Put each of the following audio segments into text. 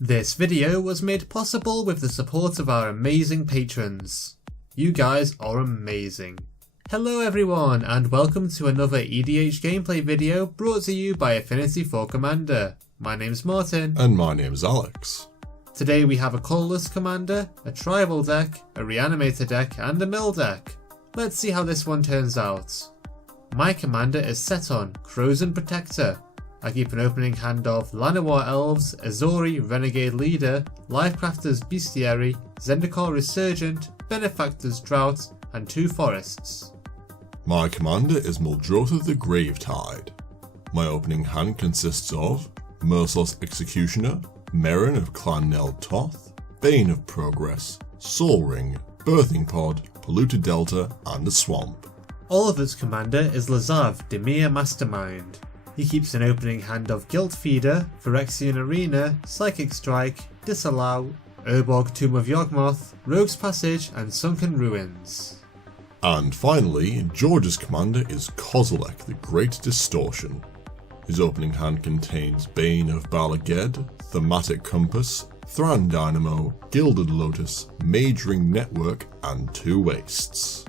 This video was made possible with the support of our amazing patrons. You guys are amazing. Hello everyone and welcome to another EDH gameplay video brought to you by Affinity for Commander. My name's Martin. And my name's Alex. Today we have a colourless commander, a tribal deck, a reanimator deck and a mill deck. Let's see how this one turns out. My commander is Seton, Frozen Protector. I keep an opening hand of Llanowar Elves, Azori Renegade Leader, Lifecrafter's Bestiary, Zendikar Resurgent, Benefactor's Drought, and 2 forests. My commander is Muldrotha the Gravetide. My opening hand consists of Merciless Executioner, Merrin of Clan Nel Toth, Bane of Progress, Soul Ring, Birthing Pod, Polluted Delta, and a Swamp. Oliver's commander is Lazav, Dimir Mastermind. He keeps an opening hand of Guilt Feeder, Phyrexian Arena, Psychic Strike, Disallow, Urborg Tomb of Yawgmoth, Rogue's Passage, and Sunken Ruins. And finally, George's commander is Kozilek the Great Distortion. His opening hand contains Bane of Balaged, Thematic Compass, Thran Dynamo, Gilded Lotus, Mage Ring Network, and 2 wastes.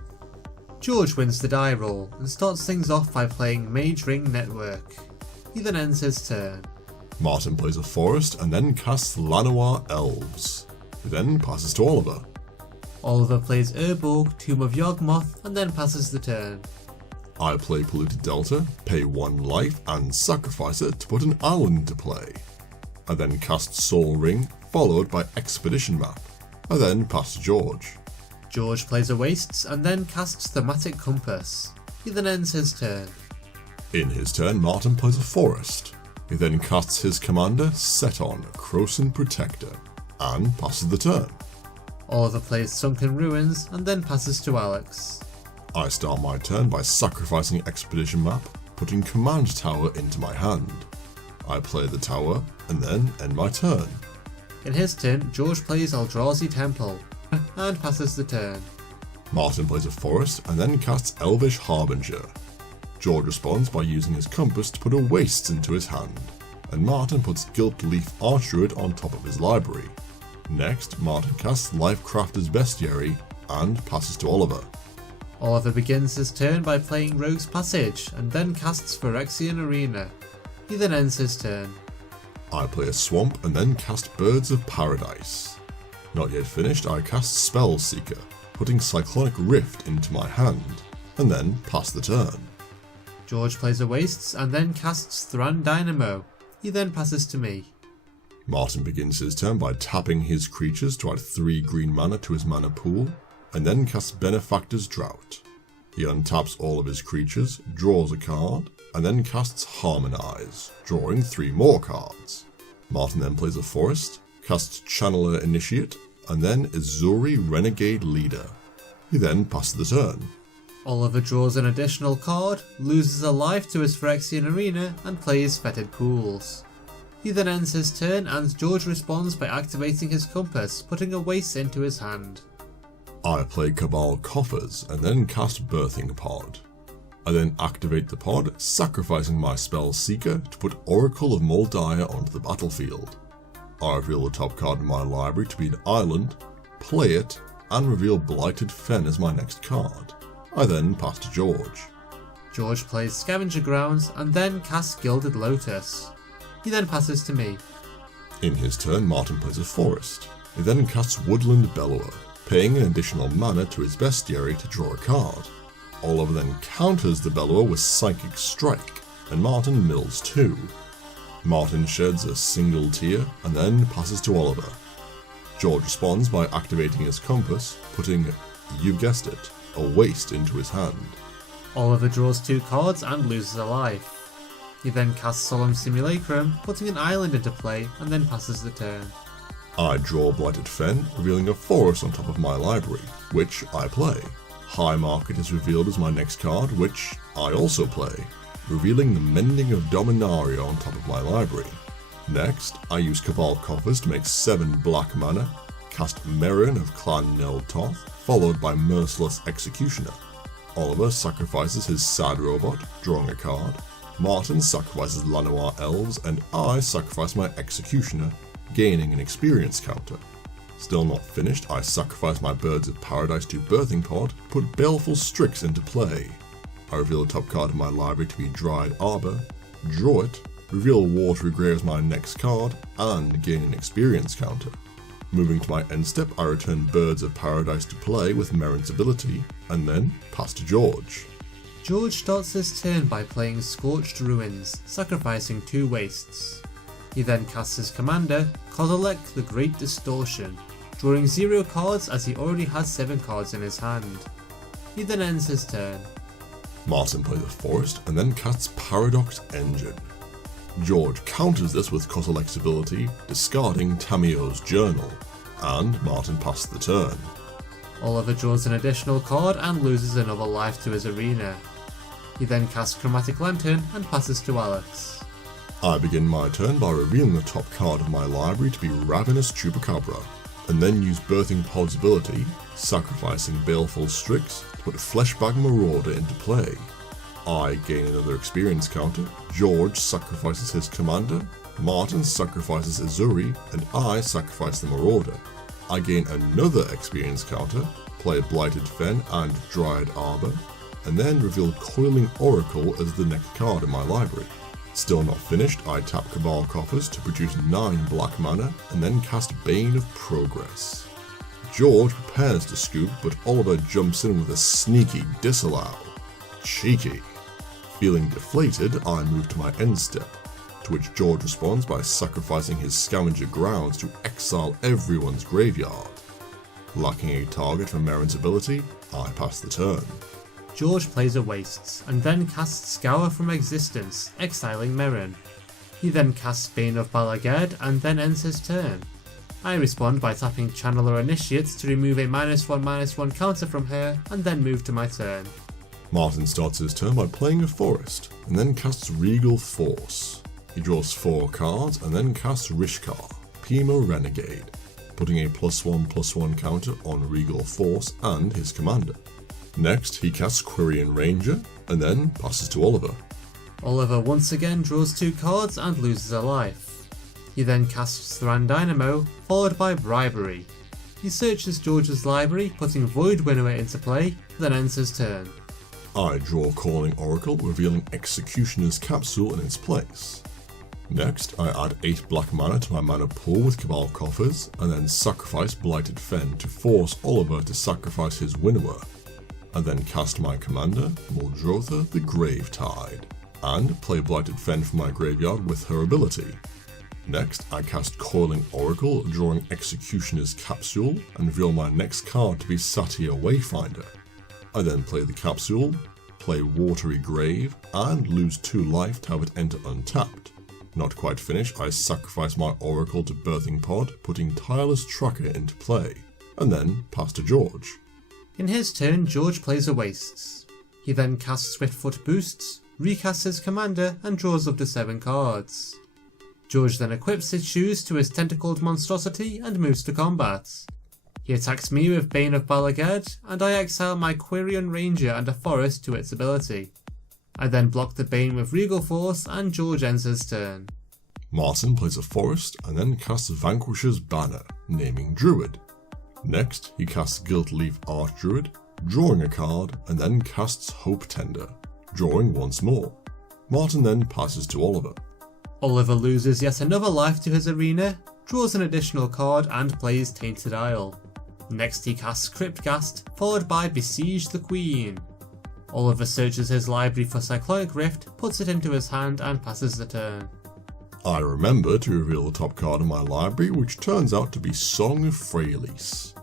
George wins the die roll and starts things off by playing Mage Ring Network. He then ends his turn. Martin plays a forest and then casts Llanowar Elves. He then passes to Oliver. Oliver plays Urborg, Tomb of Yawgmoth, and then passes the turn. I play Polluted Delta, pay 1 life and sacrifice it to put an island into play. I then cast Soul Ring, followed by Expedition Map. I then pass to George. George plays a Wastes and then casts Thematic Compass. He then ends his turn. In his turn, Martin plays a forest. He then casts his commander, Seton, Frozen Protector, and passes the turn. Oliver plays Sunken Ruins and then passes to Alex. I start my turn by sacrificing Expedition Map, putting Command Tower into my hand. I play the tower and then end my turn. In his turn, George plays Eldrazi Temple and passes the turn. Martin plays a forest and then casts Elvish Harbinger. George responds by using his compass to put a Wastes into his hand, and Martin puts Gilt Leaf Archdruid on top of his library. Next, Martin casts Lifecrafter's Bestiary and passes to Oliver. Oliver begins his turn by playing Rogue's Passage and then casts Phyrexian Arena. He then ends his turn. I play a swamp and then cast Birds of Paradise. Not yet finished, I cast Spellseeker, putting Cyclonic Rift into my hand, and then pass the turn. George plays a Wastes and then casts Thran Dynamo. He then passes to me. Martin begins his turn by tapping his creatures to add 3 green mana to his mana pool, and then casts Benefactor's Drought. He untaps all of his creatures, draws a card, and then casts Harmonize, drawing 3 more cards. Martin then plays a forest, casts Channeler Initiate, and then Azori Renegade Leader. He then passes the turn. Oliver draws an additional card, loses a life to his Phyrexian Arena, and plays Fetid Pools. He then ends his turn and George responds by activating his compass, putting a waste into his hand. I play Cabal Coffers and then cast Birthing Pod. I then activate the pod, sacrificing my Spell Seeker to put Oracle of Moldiah onto the battlefield. I reveal the top card in my library to be an island, play it, and reveal Blighted Fen as my next card. I then pass to George. George plays Scavenger Grounds and then casts Gilded Lotus. He then passes to me. In his turn, Martin plays a forest. He then casts Woodland Bellower, paying an additional mana to his bestiary to draw a card. Oliver then counters the Bellower with Psychic Strike, and Martin mills 2. Martin sheds a single tear and then passes to Oliver. George responds by activating his compass, putting, you've guessed it, a waste into his hand. Oliver draws 2 cards and loses a life. He then casts Solemn Simulacrum, putting an island into play, and then passes the turn. I draw Blighted Fen, revealing a forest on top of my library, which I play. High Market is revealed as my next card, which I also play, revealing the Mending of Dominaria on top of my library. Next, I use Cabal Coffers to make 7 black mana, cast Merrin of Clan Nel Toth, followed by Merciless Executioner. Oliver sacrifices his Sad Robot, drawing a card. Martin sacrifices Llanowar Elves, and I sacrifice my Executioner, gaining an experience counter. Still not finished, I sacrifice my Birds of Paradise to Birthing Pod, put Baleful Strix into play. I reveal the top card of my library to be Dryad Arbor, draw it, reveal Watery Grave as my next card, and gain an experience counter. Moving to my end step, I return Birds of Paradise to play with Merrin's ability, and then pass to George. George starts his turn by playing Scorched Ruins, sacrificing 2 wastes. He then casts his commander, Kozilek the Great Distortion, drawing 0 cards as he already has 7 cards in his hand. He then ends his turn. Martin plays a Forest and then casts Paradox Engine. George counters this with Kozilek's ability, discarding Tamio's Journal, and Martin passes the turn. Oliver draws an additional card and loses another life to his arena. He then casts Chromatic Lantern and passes to Alex. I begin my turn by revealing the top card of my library to be Ravenous Chupacabra, and then use Birthing Pod's ability, sacrificing Baleful Strix to put Fleshbag Marauder into play. I gain another experience counter, George sacrifices his commander, Martin sacrifices Azuri, and I sacrifice the Marauder. I gain another experience counter, play Blighted Fen and Dryad Arbor, and then reveal Coiling Oracle as the next card in my library. Still not finished, I tap Cabal Coffers to produce 9 black mana, and then cast Bane of Progress. George prepares to scoop, but Oliver jumps in with a sneaky disallow. Cheeky. Feeling deflated, I move to my end step, to which George responds by sacrificing his Scavenger Grounds to exile everyone's graveyard. Lacking a target for Merrin's ability, I pass the turn. George plays a Wastes, and then casts Scour from Existence, exiling Merrin. He then casts Bane of Balaged and then ends his turn. I respond by tapping Channeler Initiate to remove a -1/-1 counter from her, and then move to my turn. Martin starts his turn by playing a Forest, and then casts Regal Force. He draws 4 cards and then casts Rishkar, Pima Renegade, putting a +1/+1 counter on Regal Force and his commander. Next, he casts Quirion Ranger, and then passes to Oliver. Oliver once again draws 2 cards and loses a life. He then casts Thran Dynamo, followed by Bribery. He searches George's library, putting Void Winnower into play, then ends his turn. I draw Calling Oracle, revealing Executioner's Capsule in its place. Next, I add 8 black mana to my mana pool with Cabal Coffers, and then sacrifice Blighted Fen to force Oliver to sacrifice his Winnower. I then cast my commander, Muldrotha the Gravetide, and play Blighted Fen from my graveyard with her ability. Next, I cast Coiling Oracle, drawing Executioner's Capsule, and reveal my next card to be Satya Wayfinder. I then play the Capsule, play Watery Grave, and lose 2 life to have it enter untapped. Not quite finished, I sacrifice my Oracle to Birthing Pod, putting Tireless Tracker into play, and then pass to George. In his turn, George plays a Wastes. He then casts Swiftfoot Boosts, recasts his commander, and draws up to 7 cards. George then equips his shoes to his Tentacled Monstrosity and moves to combat. He attacks me with Bane of Balaged, and I exile my Quirion Ranger and a Forest to its ability. I then block the Bane with Regal Force, and George ends his turn. Martin plays a Forest and then casts Vanquisher's Banner, naming Druid. Next, he casts Gilt Leaf Archdruid, drawing a card, and then casts Hope Tender, drawing once more. Martin then passes to Oliver. Oliver loses yet another life to his arena, draws an additional card, and plays Tainted Isle. Next he casts Cryptghast, followed by Besiege the Queen. Oliver searches his library for Cyclonic Rift, puts it into his hand, and passes the turn. I remember to reveal the top card of my library, which turns out to be Song of Freyalise.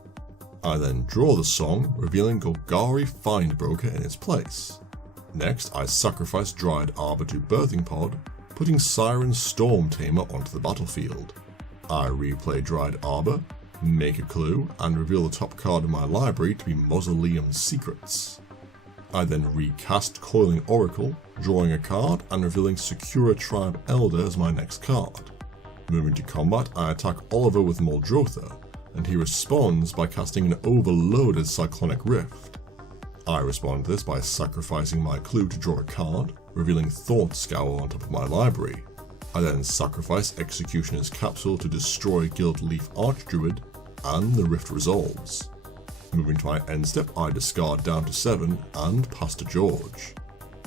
I then draw the song, revealing Golgari Findbroker in its place. Next, I sacrifice Dryad Arbor to Birthing Pod, putting Siren Storm Tamer onto the battlefield. I replay Dryad Arbor, make a clue, and reveal the top card of my library to be Mausoleum Secrets. I then recast Coiling Oracle, drawing a card and revealing Secura Tribe Elder as my next card. Moving to combat, I attack Oliver with Muldrotha, and he responds by casting an overloaded Cyclonic Rift. I respond to this by sacrificing my clue to draw a card, revealing Thought Scour on top of my library. I then sacrifice Executioner's Capsule to destroy Guild Leaf Archdruid, and the rift resolves. Moving to my end step, I discard down to 7 and pass to George.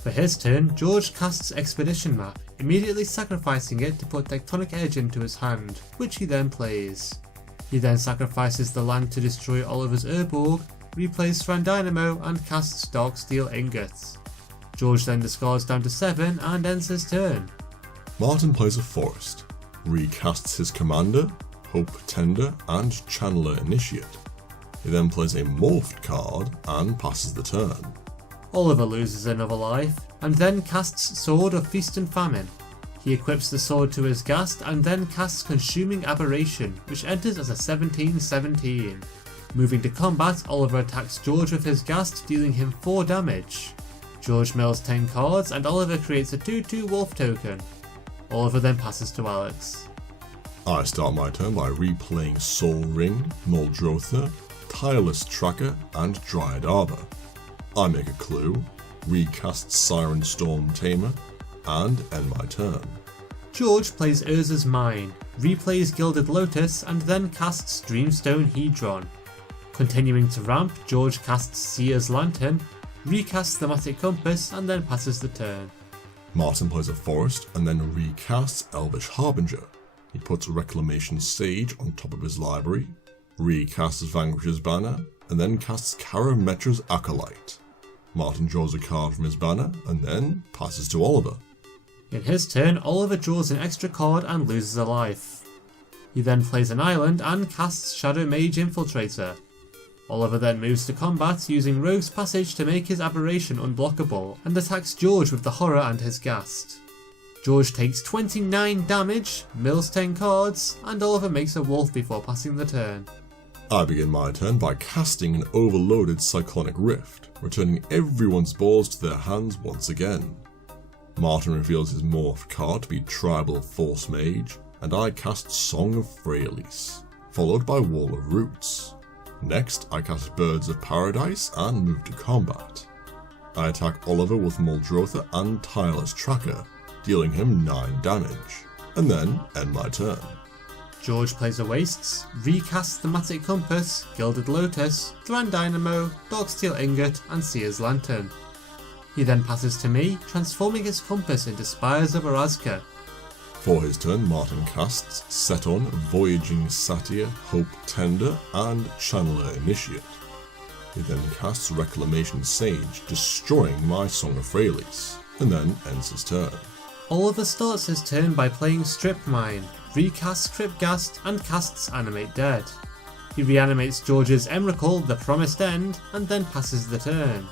For his turn, George casts Expedition Map, immediately sacrificing it to put Tectonic Edge into his hand, which he then plays. He then sacrifices the land to destroy Oliver's Urborg, replays Dynamo and casts Darksteel Ingots. George then discards down to 7 and ends his turn. Martin plays a Forest, recasts his Commander, Hope Tender and Channeler Initiate. He then plays a Morphed card and passes the turn. Oliver loses another life, and then casts Sword of Feast and Famine. He equips the sword to his Ghast and then casts Consuming Aberration, which enters as a 17/17. Moving to combat, Oliver attacks George with his Ghast, dealing him 4 damage. George mills 10 cards and Oliver creates a 2/2 Wolf token. Oliver then passes to Alex. I start my turn by replaying Soul Ring, Muldrotha, Tireless Tracker and Dryad Arbor. I make a clue, recast Siren Storm Tamer, and end my turn. George plays Urza's Mine, replays Gilded Lotus and then casts Dreamstone Hedron. Continuing to ramp, George casts Seer's Lantern, recasts Thematic Compass and then passes the turn. Martin plays a Forest and then recasts Elvish Harbinger. He puts Reclamation Sage on top of his library, recasts Vanquish's Banner, and then casts Karametra's Acolyte. Martin draws a card from his banner and then passes to Oliver. In his turn, Oliver draws an extra card and loses a life. He then plays an island and casts Shadow Mage Infiltrator. Oliver then moves to combat using Rogue's Passage to make his aberration unblockable and attacks George with the Horror and his Ghast. George takes 29 damage, mills 10 cards, and Oliver makes a wolf before passing the turn. I begin my turn by casting an overloaded Cyclonic Rift, returning everyone's balls to their hands once again. Martin reveals his Morph card to be Tribal Force Mage, and I cast Song of Freyalise, followed by Wall of Roots. Next, I cast Birds of Paradise and move to combat. I attack Oliver with Muldrotha and Tireless Tracker, dealing him 9 damage, and then end my turn. George plays a Wastes, recasts Thematic Compass, Gilded Lotus, Dynamo, Darksteel Ingot and Seer's Lantern. He then passes to me, transforming his compass into Spires of Orazka. For his turn, Martin casts Seton, Voyaging Satyr, Hope Tender, and Channeler Initiate. He then casts Reclamation Sage, destroying my Song of Freyalise, and then ends his turn. Oliver starts his turn by playing Strip Mine, recasts Crypt Ghast and casts Animate Dead. He reanimates George's Emrakul, the Promised End, and then passes the turn.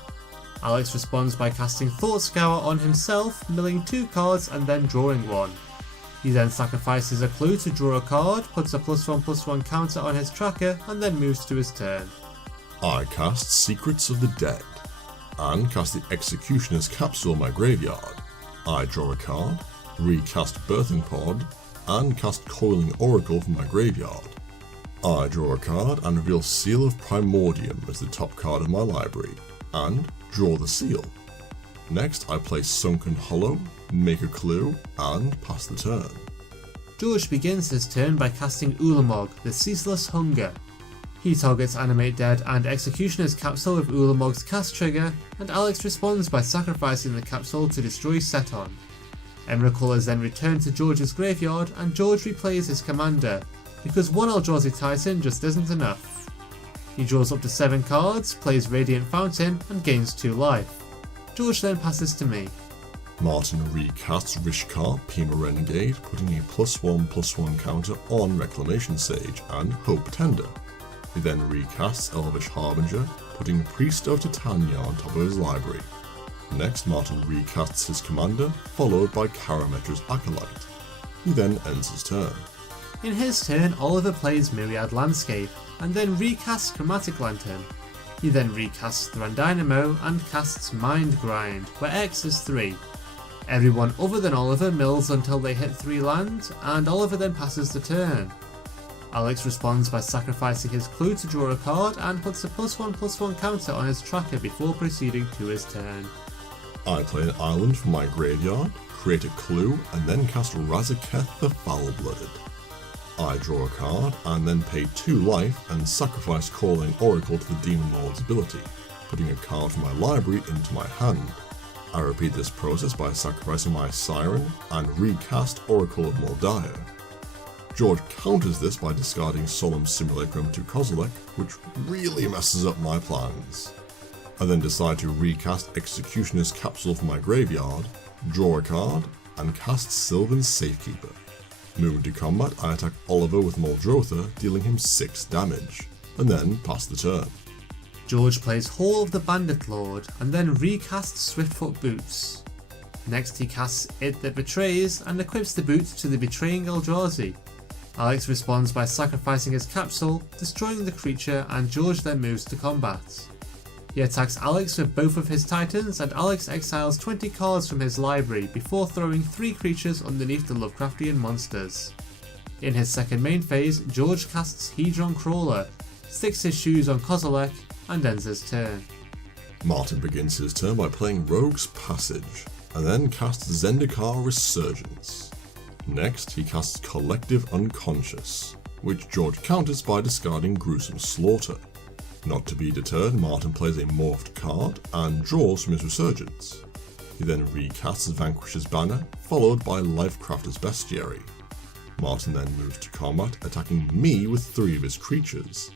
Alex responds by casting Thought Scour on himself, milling 2 cards and then drawing 1. He then sacrifices a clue to draw a card, puts a +1/+1 counter on his tracker, and then moves to his turn. I cast Secrets of the Dead, and cast the Executioner's Capsule in my graveyard. I draw a card, recast Birthing Pod, and cast Coiling Oracle from my graveyard. I draw a card and reveal Seal of Primordium as the top card of my library, and draw the seal. Next, I play Sunken Hollow, make a clue, and pass the turn. George begins his turn by casting Ulamog, the Ceaseless Hunger. He targets Animate Dead and Executioner's Capsule with Ulamog's cast trigger, and Alex responds by sacrificing the capsule to destroy Seton. Emrakul is then returned to George's graveyard, and George replays his commander, because one Eldrazi Titan just isn't enough. He draws up to 7 cards, plays Radiant Fountain, and gains 2 life. George then passes to me. Martin recasts Rishkar, Pima Renegade, putting a +1/+1 counter on Reclamation Sage and Hope Tender. He then recasts Elvish Harbinger, putting Priest of Titania on top of his library. Next, Martin recasts his commander, followed by Karametra's Acolyte. He then ends his turn. In his turn, Oliver plays Myriad Landscape, and then recasts Chromatic Lantern. He then recasts Dynamo and casts Mind Grind, where X is 3. Everyone other than Oliver mills until they hit 3 lands, and Oliver then passes the turn. Alex responds by sacrificing his clue to draw a card and puts a +1/+1 counter on his tracker before proceeding to his turn. I play an island from my graveyard, create a clue and then cast Razaketh the Foul-Blooded. I draw a card and then pay 2 life and sacrifice Calling Oracle to the Demon Lord's ability, putting a card from my library into my hand. I repeat this process by sacrificing my Siren and recast Oracle of Muldrotha. George counters this by discarding Solemn Simulacrum to Kozilek, which really messes up my plans. I then decide to recast Executioner's Capsule from my graveyard, draw a card, and cast Sylvan's Safekeeper. Moving to combat, I attack Oliver with Muldrotha, dealing him 6 damage, and then pass the turn. George plays Hall of the Bandit Lord and then recasts Swiftfoot Boots. Next he casts It That Betrays and equips the boot to the Betraying Eldrazi. Alex responds by sacrificing his capsule, destroying the creature, and George then moves to combat. He attacks Alex with both of his Titans, and Alex exiles 20 cards from his library before throwing 3 creatures underneath the Lovecraftian monsters. In his second main phase, George casts Hedron Crawler, sticks his shoes on Kozilek, and ends his turn. Martin begins his turn by playing Rogue's Passage, and then casts Zendikar Resurgence. Next, he casts Collective Unconscious, which George counters by discarding Gruesome Slaughter. Not to be deterred, Martin plays a morphed card and draws from his Resurgence. He then recasts Vanquish's Banner, followed by Lifecrafter's Bestiary. Martin then moves to combat, attacking me with 3 of his creatures.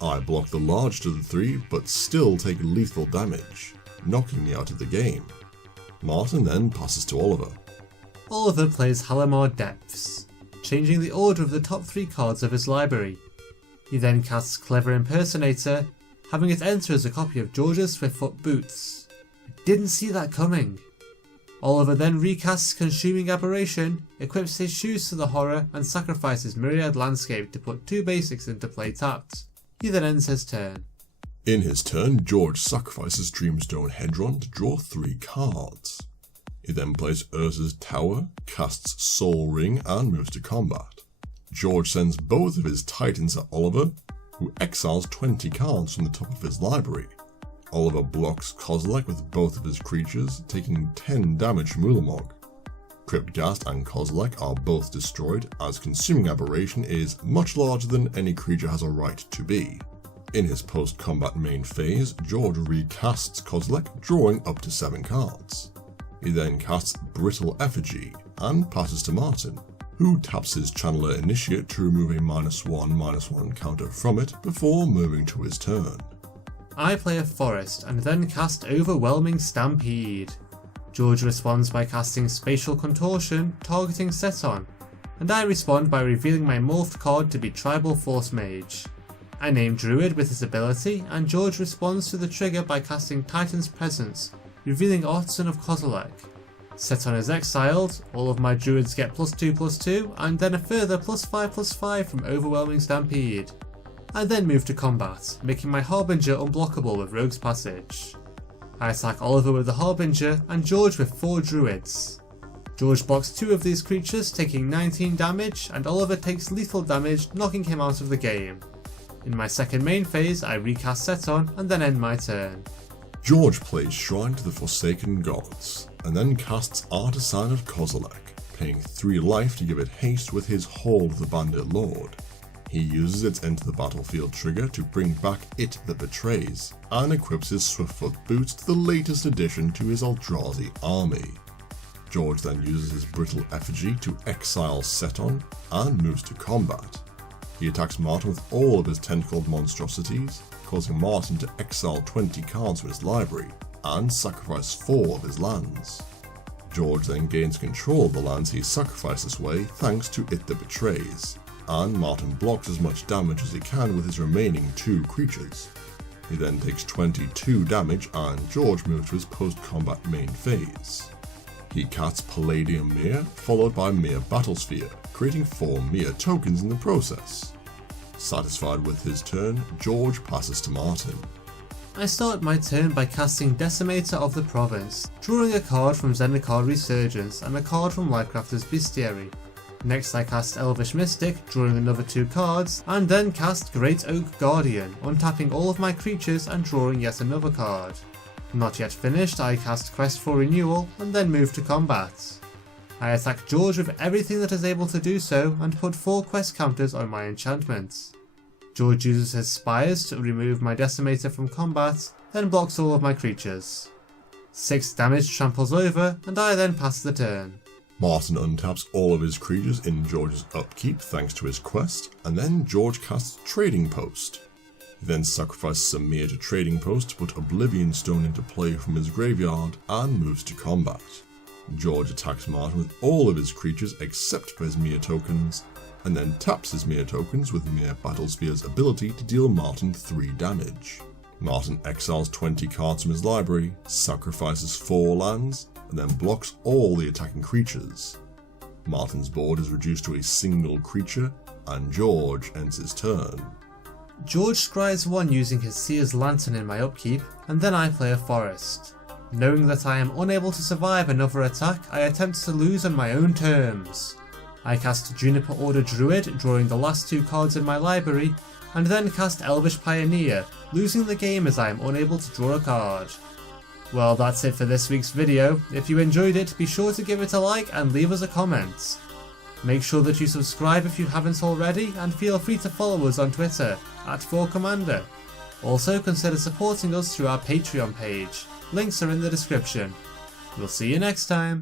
I block the largest of the 3, but still take lethal damage, knocking me out of the game. Martin then passes to Oliver. Oliver plays Halimar Depths, changing the order of the top 3 cards of his library. He then casts Clever Impersonator, having it enter as a copy of George's Swiftfoot Boots. Didn't see that coming. Oliver then recasts Consuming Aberration, equips his shoes to the horror, and sacrifices Myriad Landscape to put 2 basics into play tapped. He then ends his turn. In his turn, George sacrifices Dreamstone Hedron to draw 3 cards. He then plays Urza's Tower, casts Soul Ring, and moves to combat. George sends both of his Titans at Oliver, who exiles 20 cards from the top of his library. Oliver blocks Kozilek with both of his creatures, taking 10 damage from Ulamog. Cryptghast and Kozilek are both destroyed, as Consuming Aberration is much larger than any creature has a right to be. In his post-combat main phase, George recasts Kozilek, drawing up to 7 cards. He then casts Brittle Effigy and passes to Martin, who taps his Channeler Initiate to remove a -1/-1 counter from it before moving to his turn. I play a Forest and then cast Overwhelming Stampede. George responds by casting Spatial Contortion, targeting Seton, and I respond by revealing my morphed card to be Tribal Force Mage. I name Druid with his ability, and George responds to the trigger by casting Titan's Presence, revealing Artisan of Kozilek. Seton is exiled, all of my Druids get +2/+2, and then a further +5/+5 from Overwhelming Stampede. I then move to combat, making my Harbinger unblockable with Rogue's Passage. I attack Oliver with the Harbinger and George with 4 Druids. George blocks 2 of these creatures, taking 19 damage, and Oliver takes lethal damage, knocking him out of the game. In my second main phase, I recast Seton and then end my turn. George plays Shrine to the Forsaken Gods, and then casts Artisan of Kozilek, paying 3 life to give it haste with his Hall of the Bandit Lord. He uses its Enter the Battlefield trigger to bring back It That Betrays, and equips his Swiftfoot Boots to the latest addition to his Eldrazi army. George then uses his Brittle Effigy to exile Seton, and moves to combat. He attacks Martin with all of his tentacled monstrosities, causing Martin to exile 20 cards from his library, and sacrifice 4 of his lands. George then gains control of the lands he sacrificed this way thanks to It That Betrays, and Martin blocks as much damage as he can with his remaining 2 creatures. He then takes 22 damage, and George moves to his post-combat main phase. He casts Palladium Mirror, followed by Mirror Battlesphere, creating 4 Mirror tokens in the process. Satisfied with his turn, George passes to Martin. I start my turn by casting Decimator of the Province, drawing a card from Zendikar Resurgence and a card from Lifecrafter's Bestiary. Next I cast Elvish Mystic, drawing another 2 cards, and then cast Great Oak Guardian, untapping all of my creatures and drawing yet another card. Not yet finished, I cast Quest for Renewal and then move to combat. I attack George with everything that is able to do so and put 4 quest counters on my enchantments. George uses his spires to remove my decimator from combat, then blocks all of my creatures. 6 damage tramples over, and I then pass the turn. Martin untaps all of his creatures in George's upkeep thanks to his quest, and then George casts Trading Post. He then sacrifices a Mir to Trading Post to put Oblivion Stone into play from his graveyard and moves to combat. George attacks Martin with all of his creatures except for his Mir tokens, and then taps his Mir tokens with Mir Battlesphere's ability to deal Martin 3 damage. Martin exiles 20 cards from his library, sacrifices 4 lands, and then blocks all the attacking creatures. Martin's board is reduced to a single creature, and George ends his turn. George scries 1 using his Seer's Lantern in my upkeep, and then I play a forest. Knowing that I am unable to survive another attack, I attempt to lose on my own terms. I cast Juniper Order Druid, drawing the last 2 cards in my library, and then cast Elvish Pioneer, losing the game as I am unable to draw a card. Well, that's it for this week's video. If you enjoyed it, be sure to give it a like and leave us a comment. Make sure that you subscribe if you haven't already, and feel free to follow us on Twitter, @4commander. Also consider supporting us through our Patreon page. Links are in the description. We'll see you next time.